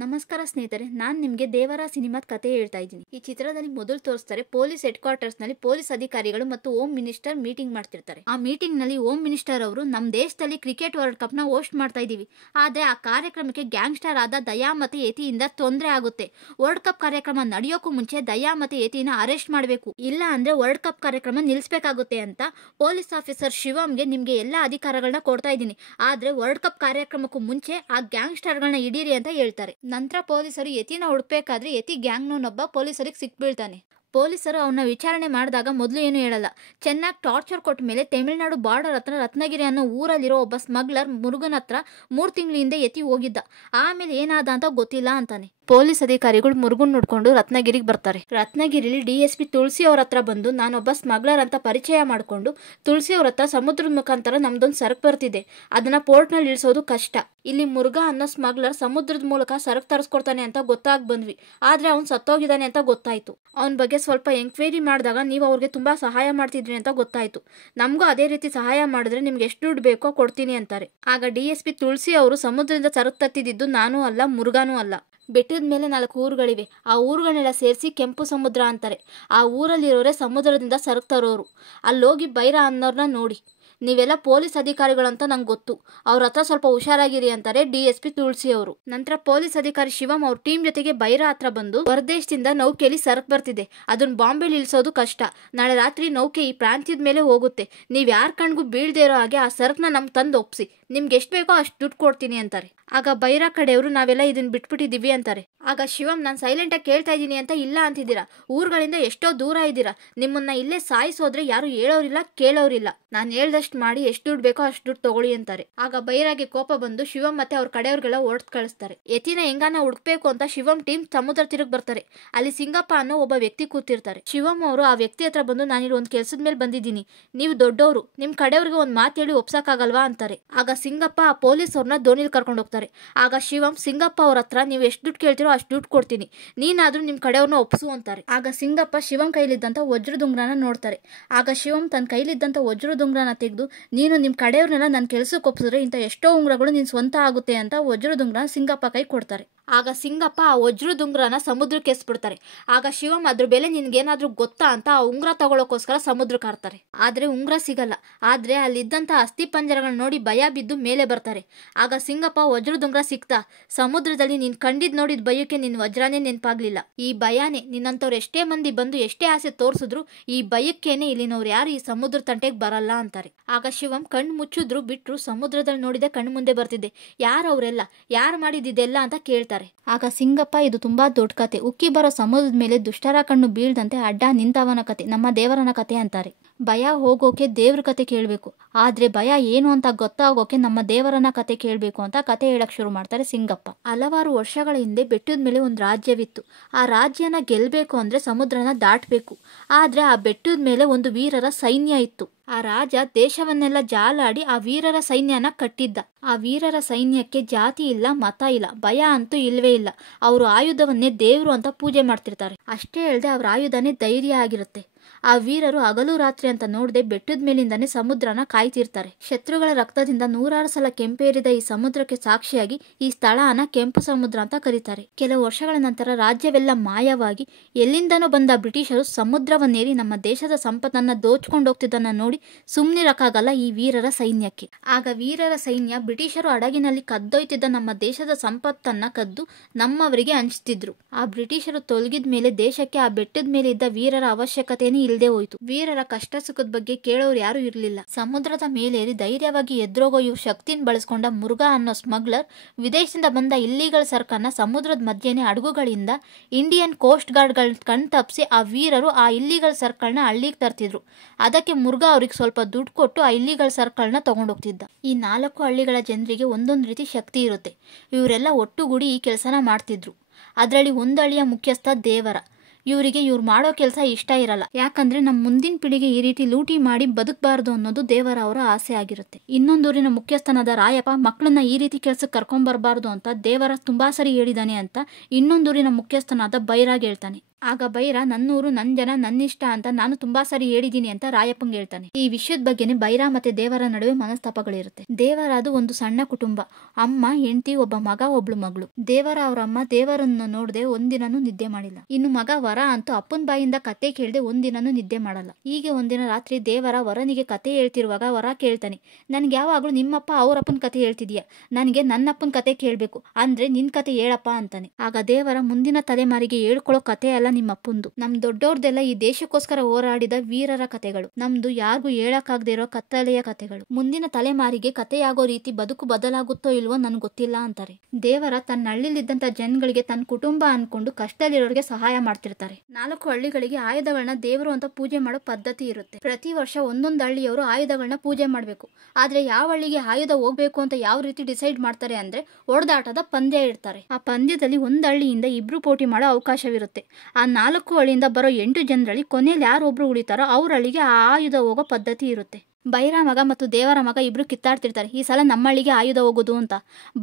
ನಮಸ್ಕಾರ ಸ್ನೇಹಿತರೆ, ನಾನು ನಿಮಗೆ ದೇವರ ಸಿನಿಮಾದ ಕತೆ ಹೇಳ್ತಾ ಇದ್ದೀನಿ. ಈ ಚಿತ್ರದಲ್ಲಿ ಮೊದಲು ತೋರಿಸ್ತಾರೆ ಪೊಲೀಸ್ ಹೆಡ್ ಕ್ವಾರ್ಟರ್ಸ್ ನಲ್ಲಿ ಪೊಲೀಸ್ ಅಧಿಕಾರಿಗಳು ಮತ್ತು ಹೋಮ್ ಮಿನಿಸ್ಟರ್ ಮೀಟಿಂಗ್ ಮಾಡ್ತಿರ್ತಾರೆ. ಆ ಮೀಟಿಂಗ್ ನಲ್ಲಿ ಹೋಮ್ ಮಿನಿಸ್ಟರ್ ಅವರು ನಮ್ಮ ದೇಶದಲ್ಲಿ ಕ್ರಿಕೆಟ್ ವರ್ಲ್ಡ್ ಕಪ್ ನ ಹೋಸ್ಟ್ ಮಾಡ್ತಾ ಇದೀವಿ, ಆದ್ರೆ ಆ ಕಾರ್ಯಕ್ರಮಕ್ಕೆ ಗ್ಯಾಂಗ್ಸ್ಟರ್ ಆದ ದಯಾ ಮತ್ತೆ ಯತಿಯಿಂದ ತೊಂದರೆ ಆಗುತ್ತೆ. ವರ್ಲ್ಡ್ ಕಪ್ ಕಾರ್ಯಕ್ರಮ ನಡೆಯೋಕ್ಕೂ ಮುಂಚೆ ದಯಾ ಮತ್ತೆ ಯತಿನ ಅರೆಸ್ಟ್ ಮಾಡಬೇಕು, ಇಲ್ಲ ಅಂದ್ರೆ ವರ್ಲ್ಡ್ ಕಪ್ ಕಾರ್ಯಕ್ರಮ ನಿಲ್ಲಿಸಬೇಕಾಗುತ್ತೆ ಅಂತ ಪೊಲೀಸ್ ಆಫೀಸರ್ ಶಿವಮ್ಗೆ ನಿಮ್ಗೆ ಎಲ್ಲಾ ಅಧಿಕಾರಗಳನ್ನ ಕೊಡ್ತಾ ಇದ್ದೀನಿ, ಆದ್ರೆ ವರ್ಲ್ಡ್ ಕಪ್ ಕಾರ್ಯಕ್ರಮಕ್ಕೂ ಮುಂಚೆ ಆ ಗ್ಯಾಂಗ್ಸ್ಟರ್ಗಳನ್ನ ಹಿಡೀರಿ ಅಂತ ಹೇಳ್ತಾರೆ. ನಂತರ ಪೊಲೀಸರು ಯತಿನ ಹುಡುಕ್ಬೇಕಾದ್ರೆ ಯತಿ ಗ್ಯಾಂಗ್ನೊಬ್ಬ ಪೊಲೀಸರಿಗೆ ಸಿಕ್ಬೀಳ್ತಾನೆ. ಪೊಲೀಸರು ಅವನ್ನ ವಿಚಾರಣೆ ಮಾಡಿದಾಗ ಮೊದಲು ಏನು ಹೇಳಲ್ಲ. ಚೆನ್ನಾಗಿ ಟಾರ್ಚರ್ ಕೊಟ್ಟ ಮೇಲೆ ತಮಿಳುನಾಡು ಬಾರ್ಡರ್ ಹತ್ರ ರತ್ನಗಿರಿ ಅನ್ನೋ ಊರಲ್ಲಿರೋ ಒಬ್ಬ ಸ್ಮಗ್ಲರ್ ಮುರುಗನ್ ಹತ್ರ 3 ತಿಂಗಳ ಹಿಂದೆ ಯತಿ ಹೋಗಿದ್ದ, ಆಮೇಲೆ ಏನಾದ ಅಂತ ಗೊತ್ತಿಲ್ಲ ಅಂತಾನೆ. ಪೊಲೀಸ್ ಅಧಿಕಾರಿಗಳು ಮುರುಗನ್ ನೋಡ್ಕೊಂಡು ರತ್ನಗಿರಿಗೆ ಬರ್ತಾರೆ. ರತ್ನಗಿರಿಲಿ DSP ತುಳಸಿ ಅವ್ರ ಹತ್ರ ಬಂದು ನಾನೊಬ್ಬ ಸ್ಮಗ್ಲರ್ ಅಂತ ಪರಿಚಯ ಮಾಡ್ಕೊಂಡು ತುಳಸಿ ಅವ್ರ ಹತ್ರ ಸಮುದ್ರದ ಮುಖಾಂತರ ನಮ್ದೊಂದು ಸರಕು ಬರ್ತಿದೆ, ಅದನ್ನ ಪೋರ್ಟ್ ನಲ್ಲಿ ಇಳಿಸೋದು ಕಷ್ಟ, ಇಲ್ಲಿ ಮುರುಘಾ ಅನ್ನೋ ಸ್ಮಗ್ಲರ್ ಸಮುದ್ರದ ಮೂಲಕ ಸರಕು ತರಿಸ್ಕೊಡ್ತಾನೆ ಅಂತ ಗೊತ್ತಾಗ್ ಬಂದ್ವಿ, ಆದ್ರೆ ಅವ್ನು ಸತ್ತೋಗಿದ್ದಾನೆ ಅಂತ ಗೊತ್ತಾಯ್ತು. ಅವನ ಬಗ್ಗೆ ಸ್ವಲ್ಪ ಎಂಕ್ವೈರಿ ಮಾಡಿದಾಗ ನೀವು ಅವ್ರಿಗೆ ತುಂಬಾ ಸಹಾಯ ಮಾಡ್ತಿದ್ರಿ ಅಂತ ಗೊತ್ತಾಯ್ತು, ನಮಗೂ ಅದೇ ರೀತಿ ಸಹಾಯ ಮಾಡಿದ್ರೆ ನಿಮ್ಗೆ ಎಷ್ಟು ದುಡ್ಡು ಬೇಕೋ ಕೊಡ್ತೀನಿ ಅಂತಾರೆ. ಆಗ DSP ತುಳಸಿ ಅವರು ಸಮುದ್ರದಿಂದ ಸರಕು ತತ್ತಿದ್ದು ನಾನೂ ಅಲ್ಲ ಮುರುಘಾನೂ ಅಲ್ಲ, ಬೆಟ್ಟದ ಮೇಲೆ 4 ಊರುಗಳಿವೆ, ಆ ಊರುಗಳನ್ನೆಲ್ಲ ಸೇರಿಸಿ ಕೆಂಪು ಸಮುದ್ರ ಅಂತಾರೆ. ಆ ಊರಲ್ಲಿರೋರೆ ಸಮುದ್ರದಿಂದ ಸರಕು ತರೋರು, ಅಲ್ಲೋಗಿ ಬೈರ ಅನ್ನೋರ್ನ ನೋಡಿ, ನೀವೆಲ್ಲ ಪೊಲೀಸ್ ಅಧಿಕಾರಿಗಳಂತ ನಂಗೆ ಗೊತ್ತು, ಅವ್ರ ಹತ್ರ ಸ್ವಲ್ಪ ಹುಷಾರಾಗಿರಿ ಅಂತಾರೆ DSP ತುಳಸಿ ಅವರು. ನಂತರ ಪೊಲೀಸ್ ಅಧಿಕಾರಿ ಶಿವಮ್ ಅವ್ರ ಟೀಮ್ ಜೊತೆಗೆ ಬೈರ ಹತ್ರ ಬಂದು ಹೊರದೇಶದಿಂದ ನೌಕೆಯಲ್ಲಿ ಸರಕು ಬರ್ತಿದೆ, ಅದನ್ನ ಬಾಂಬೆಲಿ ಇಳಿಸೋದು ಕಷ್ಟ, ನಾಳೆ ರಾತ್ರಿ ನೌಕೆ ಈ ಪ್ರಾಂತ್ಯದ ಮೇಲೆ ಹೋಗುತ್ತೆ, ನೀವ್ ಯಾರ ಕಣ್ಗೂ ಬೀಳ್ದೇ ಇರೋ ಹಾಗೆ ಆ ಸರಕನ್ನ ನಮ್ಗೆ ತಂದು ಒಪ್ಸಿ, ನಿಮ್ಗೆ ಎಷ್ಟು ಬೇಕೋ ಅಷ್ಟು ದುಡ್ಡು ಕೊಡ್ತೀನಿ ಅಂತಾರೆ. ಆಗ ಬೈರ ಕಡೆಯವರು ನಾವೆಲ್ಲ ಇದನ್ನ ಬಿಟ್ಬಿಟ್ಟಿದೀವಿ ಅಂತಾರೆ. ಆಗ ಶಿವಮ್ ನಾನು ಸೈಲೆಂಟ್ ಆಗಿ ಕೇಳ್ತಾ ಇದ್ದೀನಿ ಅಂತ ಇಲ್ಲ ಅಂತಿದ್ದೀರಾ, ಊರುಗಳಿಂದ ಎಷ್ಟೋ ದೂರ ಇದ್ದೀರಾ, ನಿಮ್ಮನ್ನ ಇಲ್ಲೇ ಸಾಯಿಸೋದ್ರೆ ಯಾರು ಹೇಳೋರಿಲ್ಲ ಕೇಳೋರಿಲ್ಲ, ನಾನು ಹೇಳ್ದಷ್ಟು ಮಾಡಿ ಎಷ್ಟು ದುಡ್ಡು ಬೇಕೋ ಅಷ್ಟು ದುಡ್ಡು ತಗೊಳ್ಳಿ ಅಂತಾರೆ. ಆಗ ಬೈರಾಗೆ ಕೋಪ ಬಂದು ಶಿವಮ್ ಮತ್ತೆ ಅವ್ರ ಕಡೆಯವ್ರಿಗೆಲ್ಲ ಓಡಿಸ್ ಕಳಿಸ್ತಾರೆ. ಯತಿನ ಹೆಂಗಾನ ಹುಡುಕ್ಬೇಕು ಅಂತ ಶಿವಮ್ ಟೀಮ್ ಸಮುದ್ರ ತಿರುಗಿ ಬರ್ತಾರೆ. ಅಲ್ಲಿ ಸಿಂಗಪ್ಪ ಅನ್ನೋ ಒಬ್ಬ ವ್ಯಕ್ತಿ ಕೂತಿರ್ತಾರೆ. ಶಿವಮ್ ಅವರು ಆ ವ್ಯಕ್ತಿ ಹತ್ರ ಬಂದು ನಾನಿಲ್ಲಿ ಒಂದು ಕೆಲಸದ ಮೇಲೆ ಬಂದಿದ್ದೀನಿ, ನೀವು ದೊಡ್ಡವರು, ನಿಮ್ ಕಡೆಯವ್ರಿಗೆ ಒಂದು ಮಾತು ಹೇಳಿ ಒಪ್ಸಕ್ಕಾಗಲ್ವಾ ಅಂತಾರೆ. ಆಗ ಸಿಂಗಪ್ಪ ಆ ಪೊಲೀಸ್ ಅವ್ರನ್ನ ದೋಣಿಲಿ ಕರ್ಕೊಂಡು ಹೋಗ್ತಾರೆ. ಆಗ ಶಿವಮ್ ಸಿಂಗಪ್ಪ ಅವ್ರ ಹತ್ರ ನೀವು ಎಷ್ಟು ದುಡ್ಡು ಕೇಳ್ತೀರೋ ಅಷ್ಟು ದುಡ್ಡು ಕೊಡ್ತೀನಿ, ನೀನಾದ್ರೂ ನಿಮ್ ಕಡೆಯವ್ರನ್ನ ಒಪ್ಸು ಅಂತಾರೆ. ಆಗ ಸಿಂಗಪ್ಪ ಶಿವಮ್ ಕೈಲಿದ್ದಂತ ವಜ್ರದುಂಗ್ರನ ನೋಡ್ತಾರೆ. ಆಗ ಶಿವಮ್ ತನ್ನ ಕೈಲಿದ್ದಂತ ವಜ್ರದುಂಗ್ರನ ತೆಗೆದು ನೀನು ನಿಮ್ ಕಡೆಯವ್ರನ್ನೆಲ್ಲ ನನ್ನ ಕೆಲಸಕ್ಕೆ ಒಪ್ಸಿದ್ರೆ ಇಂಥ ಎಷ್ಟೋ ಉಂಗ್ರಗಳು ನಿನ್ ಸ್ವಂತ ಆಗುತ್ತೆ ಅಂತ ವಜ್ರದುಂಗ್ರನ ಸಿಂಗಪ್ಪ ಕೈ ಕೊಡ್ತಾರೆ. ಆಗ ಸಿಂಗಪ್ಪ ಆ ವಜ್ರದುಂಗ್ರನ ಸಮುದ್ರಕ್ಕೆ ಎಸ್ಬಿಡ್ತಾರೆ. ಆಗ ಶಿವಮ್ ಅದ್ರ ಬೆಲೆ ನಿನ್ಗೇನಾದ್ರೂ ಗೊತ್ತಾ ಅಂತ ಆ ಉಂಗ್ರ ತಗೊಳಕೋಸ್ಕರ ಸಮುದ್ರಕ್ಕೆ ಹಾರ್ತಾರೆ. ಆದ್ರೆ ಉಂಗ್ರ ಸಿಗಲ್ಲ, ಆದ್ರೆ ಅಲ್ಲಿದ್ದಂತ ಅಸ್ಥಿ ಪಂಜರಗಳನ್ನ ನೋಡಿ ಭಯ ಬಿದ್ದು ಮೇಲೆ ಬರ್ತಾರೆ. ಆಗ ಸಿಂಗಪ್ಪ ವಜ್ರದುಂಗ್ರ ಸಿಕ್ತಾ, ಸಮುದ್ರದಲ್ಲಿ ನೀನ್ ಕಂಡಿದ್ ನೋಡಿದ್ ಭಯಕ್ಕೆ ನಿನ್ ವಜ್ರನೇ ನೆನಪಾಗ್ಲಿಲ್ಲ, ಈ ಭಯಾನೇ ನಿನ್ನಂತವ್ರು ಎಷ್ಟೇ ಮಂದಿ ಬಂದು ಎಷ್ಟೇ ಆಸೆ ತೋರ್ಸಿದ್ರು ಈ ಭಯಕ್ಕೇನೆ ಇಲ್ಲಿನವ್ರು ಯಾರು ಈ ಸಮುದ್ರ ತಂಟೆಗೆ ಬರಲ್ಲ ಅಂತಾರೆ. ಆಗ ಶಿವಮ್ ಕಣ್ಣು ಮುಚ್ಚಿದ್ರು ಬಿಟ್ರು ಸಮುದ್ರದಲ್ಲಿ ನೋಡಿದೆ ಕಣ್ಣು ಮುಂದೆ ಬರ್ತಿದ್ದೆ, ಯಾರವ್ರೆಲ್ಲ ಯಾರು ಮಾಡಿದಿದೆಲ್ಲ ಅಂತ ಕೇಳ್ತಾರೆ. ಆಗ ಸಿಂಗಪ್ಪ ಇದು ತುಂಬಾ ದೊಡ್ಡ ಕತೆ, ಉಕ್ಕಿ ಬರೋ ಸಮುದ್ರದ ಮೇಲೆ ದುಷ್ಟರ ಕಣ್ಣು ಬೀಳ್ದಂತೆ ಅಡ್ಡ ನಿಂತವನ ಕತೆ, ನಮ್ಮ ದೇವರನ ಕತೆ ಅಂತಾರೆ. ಭಯ ಹೋಗೋಕೆ ದೇವ್ರ ಕತೆ ಕೇಳಬೇಕು, ಆದ್ರೆ ಭಯ ಏನು ಅಂತ ಗೊತ್ತಾಗೋಕೆ ನಮ್ಮ ದೇವರನ ಕತೆ ಕೇಳಬೇಕು ಅಂತ ಕತೆ ಹೇಳಕ್ ಶುರು ಮಾಡ್ತಾರೆ ಸಿಂಗಪ್ಪ. ಹಲವಾರು ವರ್ಷಗಳ ಹಿಂದೆ ಬೆಟ್ಟದ ಮೇಲೆ ಒಂದು ರಾಜ್ಯವಿತ್ತು. ಆ ರಾಜ್ಯನ ಗೆಲ್ಬೇಕು ಅಂದ್ರೆ ಸಮುದ್ರನ ದಾಟಬೇಕು, ಆದ್ರೆ ಆ ಬೆಟ್ಟದ ಮೇಲೆ ಒಂದು ವೀರರ ಸೈನ್ಯ ಇತ್ತು. ಆ ರಾಜ ದೇಶವನ್ನೆಲ್ಲ ಜಾಲಾಡಿ ಆ ವೀರರ ಸೈನ್ಯನ ಕಟ್ಟಿದ್ದ. ಆ ವೀರರ ಸೈನ್ಯಕ್ಕೆ ಜಾತಿ ಇಲ್ಲ ಮತ ಇಲ್ಲ, ಭಯ ಅಂತೂ ಇಲ್ವೇ ಇಲ್ಲ, ಅವರು ಆಯುಧವನ್ನೇ ದೇವ್ರು ಅಂತ ಪೂಜೆ ಮಾಡ್ತಿರ್ತಾರೆ. ಅಷ್ಟೇ ಅಲ್ಲದೆ ಅವ್ರ ಆಯುಧನೇ ಧೈರ್ಯ ಆಗಿರುತ್ತೆ. ಆ ವೀರರು ಹಗಲು ರಾತ್ರಿ ಅಂತ ನೋಡದೆ ಬೆಟ್ಟದ ಮೇಲಿಂದಾನೆ ಸಮುದ್ರನ ಕಾಯ್ತಿರ್ತಾರೆ. ಶತ್ರುಗಳ ರಕ್ತದಿಂದ 100 ಸಲ ಕೆಂಪೇರಿದ ಈ ಸಮುದ್ರಕ್ಕೆ ಸಾಕ್ಷಿಯಾಗಿ ಈ ಸ್ಥಳನ ಕೆಂಪು ಸಮುದ್ರ ಅಂತ ಕರೀತಾರೆ. ಕೆಲವು ವರ್ಷಗಳ ನಂತರ ರಾಜ್ಯವೆಲ್ಲ ಮಾಯವಾಗಿ ಎಲ್ಲಿಂದನೋ ಬಂದ ಬ್ರಿಟಿಷರು ಸಮುದ್ರವನ್ನೇರಿ ನಮ್ಮ ದೇಶದ ಸಂಪತ್ತನ್ನ ದೋಚ್ಕೊಂಡು ಹೋಗ್ತಿದ್ದನ್ನ ನೋಡಿ ಸುಮ್ನಿರಕ್ಕಾಗಲ್ಲ ಈ ವೀರರ ಸೈನ್ಯಕ್ಕೆ. ಆಗ ವೀರರ ಸೈನ್ಯ ಬ್ರಿಟಿಷರು ಹಡಗಿನಲ್ಲಿ ಕದ್ದೊಯ್ತಿದ್ದ ನಮ್ಮ ದೇಶದ ಸಂಪತ್ತನ್ನ ಕದ್ದು ನಮ್ಮವರಿಗೆ ಹಂಚ್ತಿದ್ರು. ಆ ಬ್ರಿಟಿಷರು ತೊಲಗಿದ ಮೇಲೆ ದೇಶಕ್ಕೆ ಆ ಬೆಟ್ಟದ ಮೇಲೆ ಇದ್ದ ವೀರರ ಅವಶ್ಯಕತೆನೇ ಇಲ್ಲದೆ ಹೋಯ್ತು. ವೀರರ ಕಷ್ಟ ಸುಖದ ಬಗ್ಗೆ ಕೇಳೋರು ಯಾರು ಇರಲಿಲ್ಲ. ಸಮುದ್ರದ ಮೇಲೇರಿ ಧೈರ್ಯವಾಗಿ ಎದ್ರೋಗೋ ಇವ್ ಶಕ್ತಿನ ಬಳಸ್ಕೊಂಡ ಮುರುಘಾ ಅನ್ನೋ ಸ್ಮಗ್ಲರ್ ವಿದೇಶದಿಂದ ಬಂದ ಇಲ್ಲಿಗಲ್ ಸರಕನ್ನ ಸಮುದ್ರದ ಮಧ್ಯೆನೆ ಹಡಗುಗಳಿಂದ ಇಂಡಿಯನ್ ಕೋಸ್ಟ್ ಗಾರ್ಡ್ಗಳ್ ಕಣ್ ತಪ್ಪಿಸಿ ಆ ವೀರರು ಆ ಇಲ್ಲಿಗಲ್ ಸರಕಗಳನ್ನ ಹಳ್ಳಿಗೆ ತರ್ತಿದ್ರು. ಅದಕ್ಕೆ ಮುರುಘಾ ಅವ್ರಿಗೆ ಸ್ವಲ್ಪ ದುಡ್ಡು ಕೊಟ್ಟು ಆ ಇಲ್ಲಿಗಲ್ ಸರಕಗಳನ್ನ ತಗೊಂಡೋಗ್ತಿದ್ದ. ಈ 4 ಹಳ್ಳಿಗಳ ಜನರಿಗೆ ಒಂದೊಂದು ರೀತಿ ಶಕ್ತಿ ಇರುತ್ತೆ. ಇವರೆಲ್ಲ ಒಟ್ಟುಗೂಡಿ ಈ ಕೆಲಸನ ಮಾಡ್ತಿದ್ರು. ಅದರಲ್ಲಿ ಒಂದು ಹಳ್ಳಿಯ ಮುಖ್ಯಸ್ಥ ದೇವರ. ಇವರಿಗೆ ಇವ್ರು ಮಾಡೋ ಕೆಲಸ ಇಷ್ಟ ಇರಲ್ಲ, ಯಾಕಂದ್ರೆ ನಮ್ಮ ಮುಂದಿನ ಪೀಳಿಗೆ ಈ ರೀತಿ ಲೂಟಿ ಮಾಡಿ ಬದುಕಬಾರ್ದು ಅನ್ನೋದು ದೇವರ ಅವರ ಆಸೆ ಆಗಿರುತ್ತೆ. ಇನ್ನೊಂದೂರಿನ ಮುಖ್ಯಸ್ಥನಾದ ರಾಯಪ್ಪ ಮಕ್ಕಳನ್ನ ಈ ರೀತಿ ಕೆಲಸಕ್ಕೆ ಕರ್ಕೊಂಡ್ ಬರಬಾರ್ದು ಅಂತ ದೇವರ ತುಂಬಾ ಸರಿ ಹೇಳಿದಾನೆ ಅಂತ ಇನ್ನೊಂದೂರಿನ ಮುಖ್ಯಸ್ಥನಾದ ಬೈರಾಗ್ ಹೇಳ್ತಾನೆ. ಆಗ ಬೈರ ನನ್ನೂರು ನನ್ ಜನ ನನ್ನಿಷ್ಟ ಅಂತ ನಾನು ತುಂಬಾ ಸರಿ ಹೇಳಿದೀನಿ ಅಂತ ರಾಯಪ್ಪಂಗೆ ಹೇಳ್ತಾನೆ. ಈ ವಿಷಯದ ಬಗ್ಗೆನೆ ಬೈರ ಮತ್ತೆ ದೇವರ ನಡುವೆ ಮನಸ್ತಾಪಗಳಿರುತ್ತೆ. ದೇವರ ಅದು ಒಂದು ಸಣ್ಣ ಕುಟುಂಬ, ಅಮ್ಮ, ಹೆಂಡತಿ, ಒಬ್ಬ ಮಗ, ಒಬ್ಳು ಮಗಳು. ದೇವರ ಅವ್ರ ಅಮ್ಮ ದೇವರನ್ನು ನೋಡದೆ ಒಂದಿನನೂ ನಿದ್ದೆ ಮಾಡಿಲ್ಲ. ಇನ್ನು ಮಗ ವರ ಅಂತೂ ಅಪ್ಪನ ಬಾಯಿಂದ ಕತೆ ಕೇಳದೆ ಒಂದಿನನೂ ನಿದ್ದೆ ಮಾಡಲ್ಲ. ಹೀಗೆ ಒಂದಿನ ರಾತ್ರಿ ದೇವರ ವರನಿಗೆ ಕತೆ ಹೇಳ್ತಿರುವಾಗ ವರ ಕೇಳ್ತಾನೆ, ನನ್ಗೆ ಯಾವಾಗ್ಲೂ ನಿಮ್ಮಪ್ಪ ಅವ್ರಪ್ಪನ ಕತೆ ಹೇಳ್ತಿದ್ಯಾ, ನನಗೆ ನನ್ನಪ್ಪನ ಕತೆ ಕೇಳ್ಬೇಕು, ಅಂದ್ರೆ ನಿನ್ ಕತೆ ಹೇಳಪ್ಪ ಅಂತಾನೆ. ಆಗ ದೇವರ ಮುಂದಿನ ತಲೆಮಾರಿಗೆ ಹೇಳ್ಕೊಳ್ಳೋ ಕತೆ ಅಲ್ಲ ನಿಮ್ಮಪ್ಪಂದು, ನಮ್ ದೊಡ್ಡವ್ರದೆಲ್ಲ ಈ ದೇಶಕ್ಕೋಸ್ಕರ ಹೋರಾಡಿದ ವೀರರ ಕತೆಗಳು, ನಮ್ದು ಯಾರಿಗೂ ಹೇಳಕ್ಕಾಗದೇ ಇರೋ ಕತ್ತಲೆಯ ಕತೆಗಳು. ಮುಂದಿನ ತಲೆಮಾರಿಗೆ ಕತೆಯಾಗೋ ರೀತಿ ಬದುಕು ಬದಲಾಗುತ್ತೋ ಇಲ್ವೋ ನನ್ಗೆ ಗೊತ್ತಿಲ್ಲ ಅಂತಾರೆ. ದೇವರ ತನ್ನ ಹಳ್ಳಿಲಿದ್ದಂತ ಜನಗಳಿಗೆ ತನ್ನ ಕುಟುಂಬ ಅನ್ಕೊಂಡು ಕಷ್ಟದಲ್ಲಿರೋರಿಗೆ ಸಹಾಯ ಮಾಡ್ತಿರ್ತಾರೆ. 4 ಹಳ್ಳಿಗಳಿಗೆ ಆಯುಧಗಳನ್ನ ದೇವರು ಅಂತ ಪೂಜೆ ಮಾಡೋ ಪದ್ಧತಿ ಇರುತ್ತೆ. ಪ್ರತಿ ವರ್ಷ ಒಂದೊಂದು ಹಳ್ಳಿಯವರು ಆಯುಧಗಳನ್ನ ಪೂಜೆ ಮಾಡ್ಬೇಕು. ಆದ್ರೆ ಯಾವ ಹಳ್ಳಿಗೆ ಆಯುಧ ಹೋಗ್ಬೇಕು ಅಂತ ಯಾವ ರೀತಿ ಡಿಸೈಡ್ ಮಾಡ್ತಾರೆ ಅಂದ್ರೆ ಹೊಡೆದಾಟದ ಪಂದ್ಯ ಇಡ್ತಾರೆ. ಆ ಪಂದ್ಯದಲ್ಲಿ ಒಂದ್ ಹಳ್ಳಿಯಿಂದ ಇಬ್ರು ಪೋಟಿ ಮಾಡೋ ಅವಕಾಶವಿರುತ್ತೆ. ಆ 4 ಹಳ್ಳಿಯಿಂದ ಬರೋ 8 ಜನರಲ್ಲಿ ಕೊನೆಯಲ್ಲಿ ಯಾರೊಬ್ರು ಉಳಿತಾರೋ ಅವ್ರ ಹಳ್ಳಿಗೆ ಆ ಆಯುಧ ಹೋಗೋ ಪದ್ಧತಿ ಇರುತ್ತೆ. ಬೈರ ಮಗ ಮತ್ತು ದೇವರ ಮಗ ಇಬ್ರು ಕಿತ್ತಾಡ್ತಿರ್ತಾರೆ, ಈ ಸಲ ನಮ್ಮಳ್ಳಿಗೆ ಆಯುಧ ಹೋಗೋದು ಅಂತ.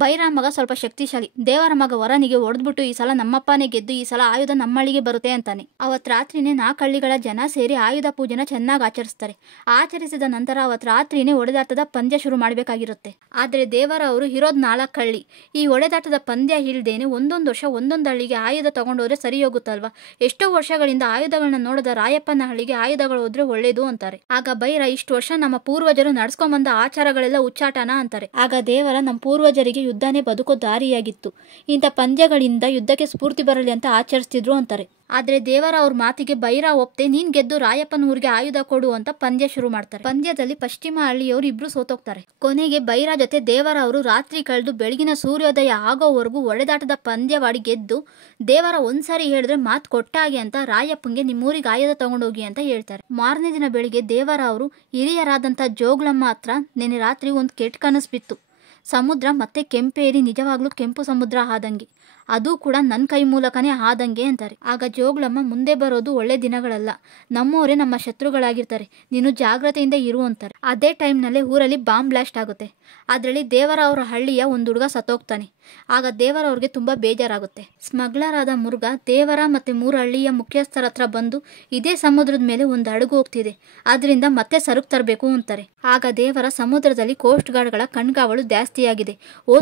ಬೈರ ಮಗ ಸ್ವಲ್ಪ ಶಕ್ತಿಶಾಲಿ, ದೇವರ ಮಗ ವರನಿಗೆ ಹೊಡೆದ್ಬಿಟ್ಟು ಈ ಸಲ ನಮ್ಮಪ್ಪನೇ ಗೆದ್ದು ಈ ಸಲ ಆಯುಧ ನಮ್ಮಳ್ಳಿಗೆ ಬರುತ್ತೆ ಅಂತಾನೆ. ಅವತ್ ರಾತ್ರಿನೇ 4 ಹಳ್ಳಿಗಳ ಜನ ಸೇರಿ ಆಯುಧ ಪೂಜೆನ ಚೆನ್ನಾಗಿ ಆಚರಿಸ್ತಾರೆ. ಆಚರಿಸಿದ ನಂತರ ಅವತ್ ರಾತ್ರಿನೇ ಹೊಡೆದಾಟದ ಪಂದ್ಯ ಶುರು ಮಾಡಬೇಕಾಗಿರುತ್ತೆ. ಆದ್ರೆ ದೇವರ ಅವರು ಇರೋದ್ 4 ಹಳ್ಳಿ. ಈ ಹೊಡೆದಾಟದ ಪಂದ್ಯ ಇಲ್ದೇನೆ ಒಂದೊಂದು ವರ್ಷ ಒಂದೊಂದು ಹಳ್ಳಿಗೆ ಆಯುಧ ತಗೊಂಡೋದ್ರೆ ಸರಿ ಹೋಗುತ್ತಲ್ವಾ. ಎಷ್ಟೋ ವರ್ಷಗಳಿಂದ ಆಯುಧಗಳನ್ನ ನೋಡದ ರಾಯಪ್ಪನ ಹಳ್ಳಿಗೆ ಆಯುಧಗಳು ಹೋದ್ರೆ ಒಳ್ಳೇದು ಅಂತಾರೆ. ಆಗ ಬೈರ, ಇಷ್ಟು ವರ್ಷ ನಮ್ಮ ಪೂರ್ವಜರು ನಡ್ಸ್ಕೊಂಬಂದ ಆಚಾರಗಳೆಲ್ಲ ಉಚ್ಚಾಟನ ಅಂತಾರೆ. ಆಗ ದೇವರ, ನಮ್ಮ ಪೂರ್ವಜರಿಗೆ ಯುದ್ಧನೇ ಬದುಕೋ ದಾರಿಯಾಗಿತ್ತು, ಇಂಥ ಪಂದ್ಯಗಳಿಂದ ಯುದ್ಧಕ್ಕೆ ಸ್ಫೂರ್ತಿ ಬರಲಿ ಅಂತ ಆಚರಿಸ್ತಿದ್ರು ಅಂತಾರೆ. ಆದ್ರೆ ದೇವರ ಅವ್ರ ಮಾತಿಗೆ ಬೈರ ಒಪ್ತೆ, ನೀನ್ ಗೆದ್ದು ರಾಯಪ್ಪನ ಊರಿಗೆ ಆಯುಧ ಕೊಡು ಅಂತ ಪಂದ್ಯ ಶುರು ಮಾಡ್ತಾರೆ. ಪಂದ್ಯದಲ್ಲಿ ಪಶ್ಚಿಮ ಹಳ್ಳಿಯವರು ಇಬ್ರು ಸೋತೋಗ್ತಾರೆ. ಕೊನೆಗೆ ಬೈರ ಜೊತೆ ದೇವರ ಅವರು ರಾತ್ರಿ ಕಳೆದು ಬೆಳಗಿನ ಸೂರ್ಯೋದಯ ಆಗೋವರೆಗೂ ಹೊಡೆದಾಟದ ಪಂದ್ಯವಾಡಿ ಗೆದ್ದು, ದೇವರ ಒಂದ್ಸಾರಿ ಹೇಳಿದ್ರೆ ಮಾತು ಕೊಟ್ಟಾಗೆ ಅಂತ ರಾಯಪ್ಪಂಗೆ ನಿಮ್ಮೂರಿಗೆ ಆಯುಧ ತಗೊಂಡೋಗಿ ಅಂತ ಹೇಳ್ತಾರೆ. ಮಾರನೇ ದಿನ ಬೆಳಿಗ್ಗೆ ದೇವರ ಅವರು ಹಿರಿಯರಾದಂತ ಜೋಗ್ಲಮ್ಮ ಹತ್ರ ನೆನೆ ರಾತ್ರಿ ಒಂದು ಕೆಟ್ಟ ಕನಸು ಬಿತ್ತು. ಸಮುದ್ರ ಮತ್ತೆ ಕೆಂಪೇರಿ ನಿಜವಾಗ್ಲೂ ಕೆಂಪು ಸಮುದ್ರ ಆದಂಗೆ, ಅದು ಕೂಡ ನನ್ನ ಕೈ ಮೂಲಕನೇ ಆದಂಗೆ ಅಂತಾರೆ. ಆಗ ಜೋಗ್ಲಮ್ಮ, ಮುಂದೆ ಬರೋದು ಒಳ್ಳೆ ದಿನಗಳಲ್ಲ, ನಮ್ಮವರೇ ನಮ್ಮ ಶತ್ರುಗಳಾಗಿರ್ತಾರೆ, ನೀನು ಜಾಗ್ರತೆಯಿಂದ ಇರು ಅಂತಾರೆ. ಅದೇ ಟೈಮ್ನಲ್ಲೇ ಊರಲ್ಲಿ ಬಾಂಬ್ ಬ್ಲಾಸ್ಟ್ ಆಗುತ್ತೆ. ಅದರಲ್ಲಿ ದೇವರ ಅವರ ಹಳ್ಳಿಯ ಒಂದು ಹುಡುಗ ಸತ್ತೋಗ್ತಾನೆ. ಆಗ ದೇವರ ಅವ್ರಿಗೆ ತುಂಬಾ ಬೇಜಾರಾಗುತ್ತೆ. ಸ್ಮಗ್ಲರ್ ಆದ ಮುರುಗ ದೇವರ ಮತ್ತೆ 3 ಹಳ್ಳಿಯ ಮುಖ್ಯಸ್ಥರ ಹತ್ರ ಬಂದು, ಇದೇ ಸಮುದ್ರದ ಮೇಲೆ ಒಂದು ಹಡಗು ಹೋಗ್ತಿದೆ, ಅದರಿಂದ ಮತ್ತೆ ಸರಕು ತರಬೇಕು ಅಂತಾರೆ. ಆಗ ದೇವರ, ಸಮುದ್ರದಲ್ಲಿ ಕೋಸ್ಟ್ ಗಾರ್ಡ್ಗಳ ಕಣ್ಗಾವಲು ಜಾಸ್ತಿಯಾಗಿದೆ,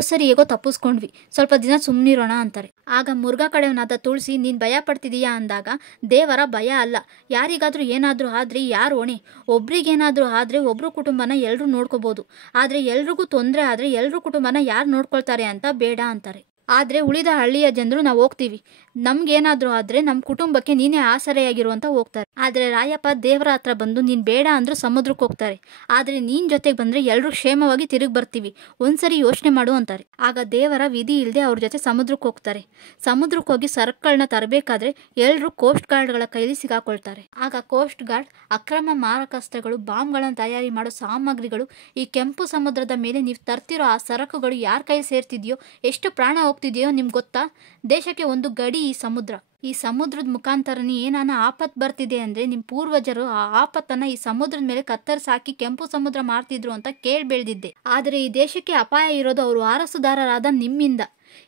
ಸರಿ ಹೇಗೋ ತಪ್ಪಿಸ್ಕೊಂಡ್ವಿ, ಸ್ವಲ್ಪ ದಿನ ಸುಮ್ನಿರೋಣ ಅಂತಾರೆ. ಆಗ ಮುರುಗ ಕಡೆಯವನಾದ ತುಳಸಿ, ನೀನ್ ಭಯ ಪಡ್ತಿದೀಯಾ ಅಂದಾಗ ದೇವರ, ಭಯ ಅಲ್ಲ, ಯಾರಿಗಾದ್ರೂ ಏನಾದ್ರೂ ಆದ್ರೆ ಯಾರು ಹೊಣೆ, ಒಬ್ರಿಗೇನಾದ್ರೂ ಆದ್ರೆ ಒಬ್ರು ಕುಟುಂಬನ ಎಲ್ರು ನೋಡ್ಕೋಬಹುದು, ಆದ್ರೆ ಎಲ್ರಿಗೂ ತೊಂದ್ರೆ ಆದ್ರೆ ಎಲ್ರು ಕುಟುಂಬನ ಯಾರು ನೋಡ್ಕೊಳ್ತಾರೆ ಅಂತ ಬೇಡ ಅಂತಾರೆ. ಆದ್ರೆ ಉಳಿದ ಹಳ್ಳಿಯ ಜನರು ನಾವು ಹೋಗ್ತೀವಿ, ನಮ್ಗೇನಾದ್ರೂ ಆದ್ರೆ ನಮ್ಮ ಕುಟುಂಬಕ್ಕೆ ನೀನೇ ಆಸರೆಯಾಗಿರುವಂತ ಹೋಗ್ತಾರೆ. ಆದ್ರೆ ರಾಯಪ್ಪ ದೇವರ ಹತ್ರ ಬಂದು, ನೀನ್ ಬೇಡ ಅಂದ್ರೂ ಸಮುದ್ರಕ್ಕೆ ಹೋಗ್ತಾರೆ, ಆದ್ರೆ ನೀನ್ ಜೊತೆಗೆ ಬಂದ್ರೆ ಎಲ್ರು ಕ್ಷೇಮವಾಗಿ ತಿರುಗಿ ಬರ್ತೀವಿ, ಒಂದ್ಸರಿ ಯೋಚನೆ ಮಾಡು ಅಂತಾರೆ. ಆಗ ದೇವರ ವಿಧಿ ಇಲ್ಲದೆ ಅವ್ರ ಜೊತೆ ಸಮುದ್ರಕ್ಕೆ ಹೋಗ್ತಾರೆ. ಸಮುದ್ರಕ್ಕೆ ಹೋಗಿ ಸರಕುಗಳನ್ನ ತರಬೇಕಾದ್ರೆ ಎಲ್ರು ಕೋಸ್ಟ್ ಗಾರ್ಡ್ಗಳ ಕೈಲಿ ಸಿಗಾಕೊಳ್ತಾರೆ. ಆಗ ಕೋಸ್ಟ್ ಗಾರ್ಡ್, ಅಕ್ರಮ ಮಾರಕಾಸ್ತ್ರಗಳು, ಬಾಂಬ್ಗಳನ್ನ ತಯಾರಿ ಮಾಡೋ ಸಾಮಗ್ರಿಗಳು, ಈ ಕೆಂಪು ಸಮುದ್ರದ ಮೇಲೆ ನೀವು ತರ್ತಿರೋ ಆ ಸರಕುಗಳು ಯಾರ ಕೈ ಸೇರ್ತಿದ್ಯೋ, ಎಷ್ಟು ಪ್ರಾಣ ಹೋಗ್ತಿದೆಯೋ ನಿಮ್ಗೆ ಗೊತ್ತಾ? ದೇಶಕ್ಕೆ ಒಂದು ಗಡಿ ಈ ಸಮುದ್ರ. ಈ ಸಮುದ್ರದ ಮುಖಾಂತರನೇ ಏನಾನ ಆಪತ್ ಬರ್ತಿದೆ ಅಂದ್ರೆ ನಿಮ್ ಪೂರ್ವಜರು ಆ ಆಪತ್ತನ್ನ ಈ ಸಮುದ್ರದ ಮೇಲೆ ಕತ್ತರಿಸಾಕಿ ಕೆಂಪು ಸಮುದ್ರ ಮಾಡ್ತಿದ್ರು ಅಂತ ಕೇಳ್ಬೆಳ್ದಿದ್ದೆ. ಆದ್ರೆ ಈ ದೇಶಕ್ಕೆ ಅಪಾಯ ಇರೋದು ಅವರು ವಾರಸುದಾರರಾದ ನಿಮ್ಮಿಂದ.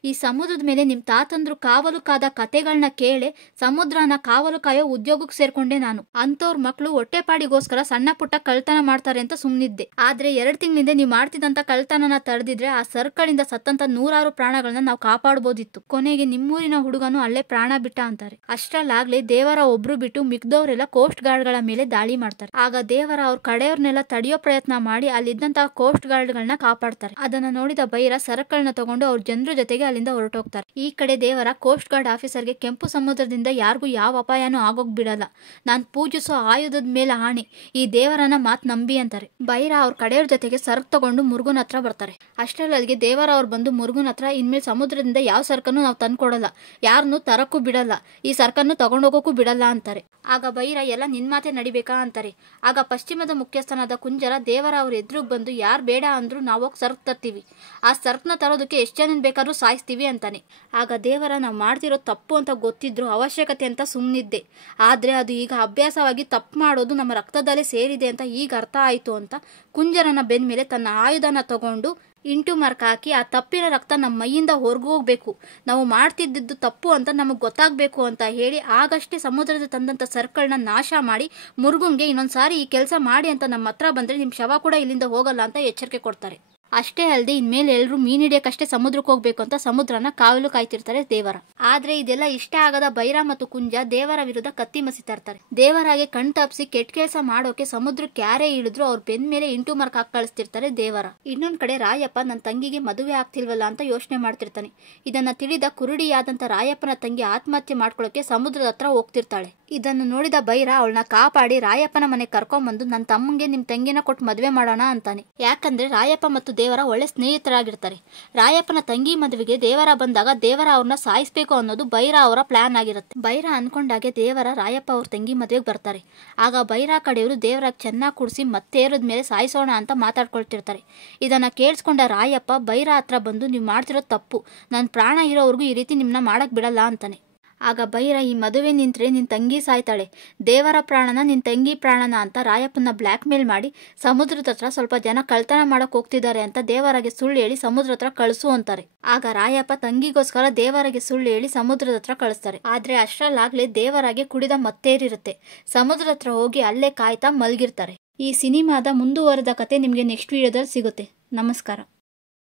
ಈ ಸಮುದ್ರದ ಮೇಲೆ ನಿಮ್ ತಾತಂದ್ರು ಕಾವಲು ಕಾದ ಕತೆಗಳನ್ನ ಕೇಳೆ ಸಮುದ್ರನ ಕಾವಲು ಕಾಯೋ ಉದ್ಯೋಗಕ್ಕೆ ಸೇರ್ಕೊಂಡೆ ನಾನು. ಅಂತವ್ರ ಮಕ್ಳು ಹೊಟ್ಟೆಪಾಡಿಗೋಸ್ಕರ ಸಣ್ಣ ಪುಟ್ಟ ಕಳ್ತನ ಮಾಡ್ತಾರೆ ಅಂತ ಸುಮ್ನಿದ್ದೆ. ಆದ್ರೆ 2 ತಿಂಗಳಿಂದ ನೀವು ಮಾಡ್ತಿದ್ದಂತ ಕಳ್ತನನ ತಡೆದಿದ್ರೆ ಆ ಸರ್ಕಳಿಂದ ಸತ್ತಂತ 100 ಪ್ರಾಣಗಳನ್ನ ನಾವು ಕಾಪಾಡ್ಬೋದಿತ್ತು. ಕೊನೆಗೆ ನಿಮ್ಮೂರಿನ ಹುಡುಗನು ಅಲ್ಲೇ ಪ್ರಾಣ ಬಿಟ್ಟ ಅಂತಾರೆ. ಅಷ್ಟರಲ್ಲಾಗ್ಲೇ ದೇವರ ಒಬ್ರು ಬಿಟ್ಟು ಮಿಕ್ದವ್ರೆಲ್ಲ ಕೋಸ್ಟ್ ಗಾರ್ಡ್ಗಳ ಮೇಲೆ ದಾಳಿ ಮಾಡ್ತಾರೆ. ಆಗ ದೇವರ ಅವ್ರ ಕಡೆಯವ್ರನ್ನೆಲ್ಲ ತಡೆಯೋ ಪ್ರಯತ್ನ ಮಾಡಿ ಅಲ್ಲಿದ್ದಂತಹ ಕೋಸ್ಟ್ ಗಾರ್ಡ್ಗಳನ್ನ ಕಾಪಾಡ್ತಾರೆ. ಅದನ್ನ ನೋಡಿದ ಬೈರ ಸರಕುಗಳನ್ನ ತಗೊಂಡು ಅವ್ರ ಜನರ ಜೊತೆಗೆ ಅಲ್ಲಿಂದ ಹೊರಟೋಗ್ತಾರೆ. ಈ ಕಡೆ ದೇವರ ಕೋಸ್ಟ್ ಗಾರ್ಡ್ ಆಫೀಸರ್ಗೆ, ಕೆಂಪು ಸಮುದ್ರದಿಂದ ಯಾರಿಗೂ ಯಾವ ಅಪಾಯನೂ ಆಗೋಗ್ ಬಿಡಲ್ಲ, ನಾನ್ ಪೂಜಿಸೋ ಆಯುಧದ ಮೇಲೆ ಆಣೆ, ಈ ದೇವರನ್ನ ಮಾತ್ ನಂಬಿ ಅಂತಾರೆ. ಬೈರ ಅವ್ರ ಕಡೆಯವ್ರ ಜೊತೆಗೆ ಸರಕು ತಗೊಂಡು ಮುರುಗನ್ ಹತ್ರ ಬರ್ತಾರೆ. ಅಷ್ಟರಲ್ಲಿಗೆ ದೇವರ ಅವ್ರು ಬಂದು ಮುರುಗನ್ ಹತ್ರ, ಇನ್ಮೇಲೆ ಸಮುದ್ರದಿಂದ ಯಾವ ಸರಕನ್ನು ನಾವು ತಂದ್ಕೊಡಲ್ಲ, ಯಾರನ್ನು ತರಕ್ಕೂ ಬಿಡಲ್ಲ, ಈ ಸರಕನ್ನು ತಗೊಂಡೋಗೋಕ್ಕೂ ಬಿಡಲ್ಲ ಅಂತಾರೆ. ಆಗ ಬೈರ, ಎಲ್ಲ ನಿನ್ ಮಾತೆ ನಡಿಬೇಕಾ ಅಂತಾರೆ. ಆಗ ಪಶ್ಚಿಮದ ಮುಖ್ಯಸ್ಥನಾದ ಕುಂಜರ ದೇವರ ಅವ್ರ ಎದುರುಗ್ ಬಂದು, ಯಾರು ಬೇಡ ಅಂದ್ರು ನಾವೋಗಿ ಸರಕು ತರ್ತೀವಿ, ಆ ಸರಕನ್ನ ತರೋದಕ್ಕೆ ಎಷ್ಟು ಜನ ಬೇಕಾದ್ರೂ ಸಾಯಿಸ್ತೀವಿ ಅಂತಾನೆ. ಆಗ ದೇವರ, ನಾವು ಮಾಡ್ತಿರೋ ತಪ್ಪು ಅಂತ ಗೊತ್ತಿದ್ರು ಅವಶ್ಯಕತೆ ಅಂತ ಸುಮ್ಮನಿದ್ದೆ, ಆದ್ರೆ ಅದು ಈಗ ಅಭ್ಯಾಸವಾಗಿ ತಪ್ಪು ಮಾಡೋದು ನಮ್ಮ ರಕ್ತದಲ್ಲೇ ಸೇರಿದೆ ಅಂತ ಈಗ ಅರ್ಥ ಆಯ್ತು ಅಂತ ಕುಂಜರನ ಬೆನ್ ಮೇಲೆ ತನ್ನ ಆಯುಧನ ತಗೊಂಡು ಇಂಟು ಮಾರ್ಕ್ ಹಾಕಿ ಆ ತಪ್ಪಿನ ರಕ್ತ ನಮ್ಮ ಮೈಯಿಂದ ಹೊರಗೆ ಹೋಗ್ಬೇಕು, ನಾವು ಮಾಡ್ತಿದ್ದು ತಪ್ಪು ಅಂತ ನಮಗೆ ಗೊತ್ತಾಗಬೇಕು ಅಂತ ಹೇಳಿ ಆಗಷ್ಟೇ ಸಮುದ್ರದ ತಂದಂಥ ಸರ್ಕಲ್ನ ನಾಶ ಮಾಡಿ ಮುರುಗನ್ಗೆ ಇನ್ನೊಂದ್ಸಾರಿ ಈ ಕೆಲಸ ಮಾಡಿ ಅಂತ ನಮ್ಮ ಹತ್ರ ಬಂದರೆ ನಿಮ್ಮ ಶವ ಕೂಡ ಇಲ್ಲಿಂದ ಹೋಗಲ್ಲ ಅಂತ ಎಚ್ಚರಿಕೆ ಕೊಡ್ತಾರೆ. ಅಷ್ಟೇ ಅಲ್ಲದೆ ಇನ್ಮೇಲೆ ಎಲ್ಲರೂ ಮೀನು ಹಿಡಿಯೋಕ್ಕಷ್ಟೇ ಸಮುದ್ರಕ್ಕೆ ಹೋಗ್ಬೇಕು ಅಂತ ಸಮುದ್ರನ ಕಾವಲು ಕಾಯ್ತಿರ್ತಾರೆ ದೇವರ. ಆದ್ರೆ ಇದೆಲ್ಲ ಇಷ್ಟ ಆಗದ ಬೈರ ಮತ್ತು ಕುಂಜ ದೇವರ ವಿರುದ್ಧ ಕತ್ತಿ ಮಸಿತಾ ಇರ್ತಾರೆ. ದೇವರಾಗೆ ಕಣ್ ತಪ್ಪಿಸಿ ಕೆಟ್ಟ ಕೆಲಸ ಮಾಡೋಕೆ ಸಮುದ್ರಕ್ಕೆ ಯಾರೇ ಇಳಿದ್ರು ಅವ್ರ ಬೆನ್ ಮೇಲೆ ಇಂಟು ಮಾರ್ಕ್ ಹಾಕಿ ಕಳಿಸ್ತಿರ್ತಾರೆ ದೇವರ. ಇನ್ನೊಂದ್ ಕಡೆ ರಾಯಪ್ಪ ನನ್ನ ತಂಗಿಗೆ ಮದುವೆ ಆಗ್ತಿಲ್ವಲ್ಲ ಅಂತ ಯೋಚನೆ ಮಾಡ್ತಿರ್ತಾನೆ. ಇದನ್ನ ತಿಳಿದ ಕುರುಡಿಯಾದಂತ ರಾಯಪ್ಪನ ತಂಗಿ ಆತ್ಮಹತ್ಯೆ ಮಾಡ್ಕೊಳ್ಳೋಕೆ ಸಮುದ್ರದ ಹತ್ರ ಹೋಗ್ತಿರ್ತಾಳೆ. ಇದನ್ನು ನೋಡಿದ ಬೈರ ಅವಳನ್ನ ಕಾಪಾಡಿ ರಾಯಪ್ಪನ ಮನೆಗೆ ಕರ್ಕೊಂಡ್ಬಂದು ನನ್ನ ತಮ್ಮಂಗೆ ನಿಮ್ ತಂಗಿನ ಕೊಟ್ಟು ಮದುವೆ ಮಾಡೋಣ ಅಂತಾನೆ. ಯಾಕಂದ್ರೆ ರಾಯಪ್ಪ ಮತ್ತು ದೇವರ ಒಳ್ಳೆ ಸ್ನೇಹಿತರಾಗಿರ್ತಾರೆ. ರಾಯಪ್ಪನ ತಂಗಿ ಮದುವೆಗೆ ದೇವರ ಬಂದಾಗ ದೇವರ ಅವ್ರನ್ನ ಸಾಯಿಸ್ಬೇಕು ಅನ್ನೋದು ಬೈರ ಅವರ ಪ್ಲಾನ್ ಆಗಿರುತ್ತೆ. ಬೈರ ಅನ್ಕೊಂಡಾಗೆ ದೇವರ ರಾಯಪ್ಪ ಅವ್ರ ತಂಗಿ ಮದುವೆಗೆ ಬರ್ತಾರೆ. ಆಗ ಬೈರ ಕಡೆಯವರು ದೇವರಾಗ ಚೆನ್ನಾಗಿ ಕುಡಿಸಿ ಮತ್ತೆ ಮೇಲೆ ಸಾಯಿಸೋಣ ಅಂತ ಮಾತಾಡ್ಕೊಳ್ತಿರ್ತಾರೆ. ಇದನ್ನ ಕೇಳಿಸ್ಕೊಂಡ ರಾಯಪ್ಪ ಬೈರ ಹತ್ರ ಬಂದು ನೀವು ಮಾಡ್ತಿರೋ ತಪ್ಪು, ನನ್ನ ಪ್ರಾಣ ಇರೋವರೆಗೂ ಈ ರೀತಿ ನಿಮ್ಮನ್ನ ಮಾಡಕ್ ಬಿಡಲ್ಲ ಅಂತಾನೆ. ಆಗ ಬೈರ ಈ ಮದುವೆ ನಿಂತ್ರೆ ನಿನ್ ತಂಗಿ ಸಾಯ್ತಾಳೆ, ದೇವರ ಪ್ರಾಣನ ನಿನ್ ತಂಗಿ ಪ್ರಾಣನ ಅಂತ ರಾಯಪ್ಪನ ಬ್ಲ್ಯಾಕ್ ಮೇಲ್ ಮಾಡಿ ಸಮುದ್ರದ ಹತ್ರ ಸ್ವಲ್ಪ ಜನ ಕಳ್ತನ ಮಾಡಕ್ ಹೋಗ್ತಿದ್ದಾರೆ ಅಂತ ದೇವರಾಗೆ ಸುಳ್ಳು ಹೇಳಿ ಸಮುದ್ರ ಹತ್ರ ಕಳಿಸು ಅಂತಾರೆ. ಆಗ ರಾಯಪ್ಪ ತಂಗಿಗೋಸ್ಕರ ದೇವರಾಗೆ ಸುಳ್ಳು ಹೇಳಿ ಸಮುದ್ರದ ಹತ್ರ ಕಳಿಸ್ತಾರೆ. ಆದ್ರೆ ಅಷ್ಟರಲ್ಲಾಗ್ಲೇ ದೇವರಾಗೆ ಕುಡಿದ ಮತ್ತೇರಿರುತ್ತೆ. ಸಮುದ್ರದ ಹತ್ರ ಹೋಗಿ ಅಲ್ಲೇ ಕಾಯ್ತಾ ಮಲ್ಗಿರ್ತಾರೆ. ಈ ಸಿನಿಮಾದ ಮುಂದುವರೆದ ಕತೆ ನಿಮ್ಗೆ ನೆಕ್ಸ್ಟ್ ವಿಡಿಯೋದಲ್ಲಿ ಸಿಗುತ್ತೆ. ನಮಸ್ಕಾರ.